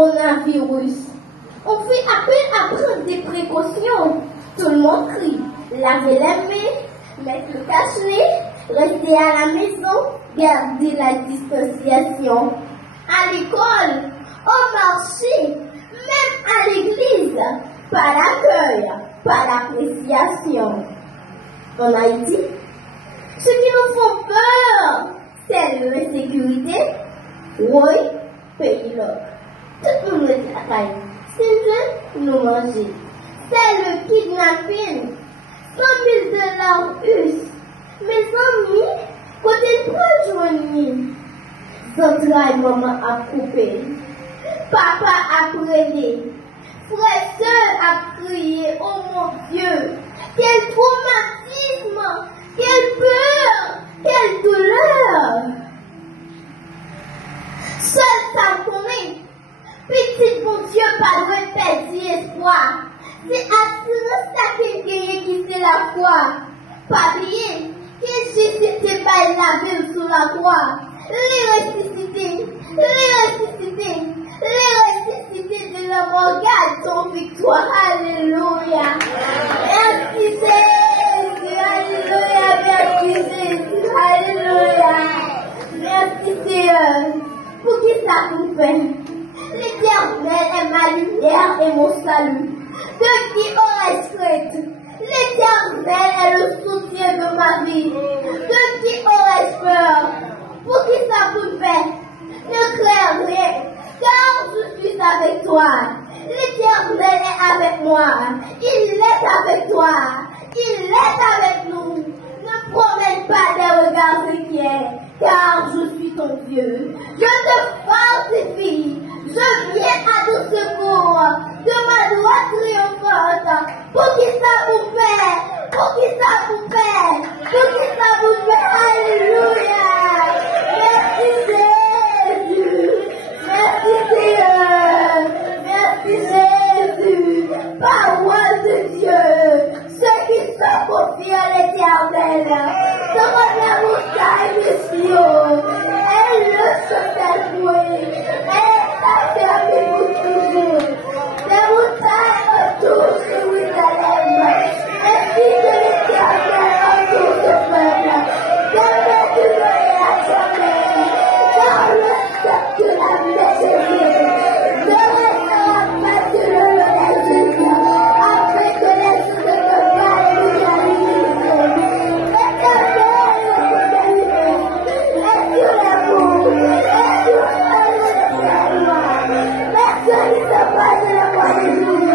coronavirus. On fait appel à prendre des précautions. Tout le monde crie. Laver les mains, mettre le cache-nez, rester à la maison, garder la distanciation. À l'école, au marché, même à l'église, pas d'accueil, pas d'appréciation. En Haïti, ce qui nous font peur, c'est l'insécurité. Oui, pays là. Tout le monde est à la caille. C'est nous manger. C'est le kidnapping. 100 000 $ us. Mes amis, côté de journée, central maman a coupé. Papa a prêté. Frère, soeur a crié. Oh mon Dieu, quel traumatisme, quelle peur, quelle douleur. Seul ça connaît. Petit bon Dieu, pas de perdre espoir. C'est assurance ça qui c'est la foi. Pas oublier que Jésus était pas la ville sous la croix. Les ressuscités de la mort gardent ton victoire. Alléluia. Merci Jésus. Alléluia. Merci Jésus. Alléluia. Merci Seigneur. Pour qui ça nous fait? L'Éternel est ma lumière et mon salut. De qui aurais-je crainte? L'Éternel est le soutien de ma vie. De qui aurais-je peur? Pour qui ça vous fait? Ne crains rien, car je suis avec toi. L'Éternel est avec moi. Il est avec toi. Il est avec nous. Ne promène pas des regards inquiets, car je suis ton Dieu. Je te fortifie. Je viens à ton secours de ma droite triomphante. Pour qui ça vous fait? Pour qui ça vous fait? Pour qui ça vous fait? Alléluia. Merci Jésus. Merci Seigneur. Merci Jésus. Parole de Dieu. Ceux qui sont confiés à l'Éternel. Devant la montagne de Sion. Elle le se fait louer. Elle servi pour toujours. Les montagnes autour de Jérusalem. Et puis de l'Éternel autour de peuple. Permettez-le à jamais. Dans le step de la messagerie. Ne restera pas de le Jésus. Après que les choses ne peuvent pas les réaliser. L'Éternel est sur l'amour. Et sur l'amour. Personne ne se passe de la voix de Dieu.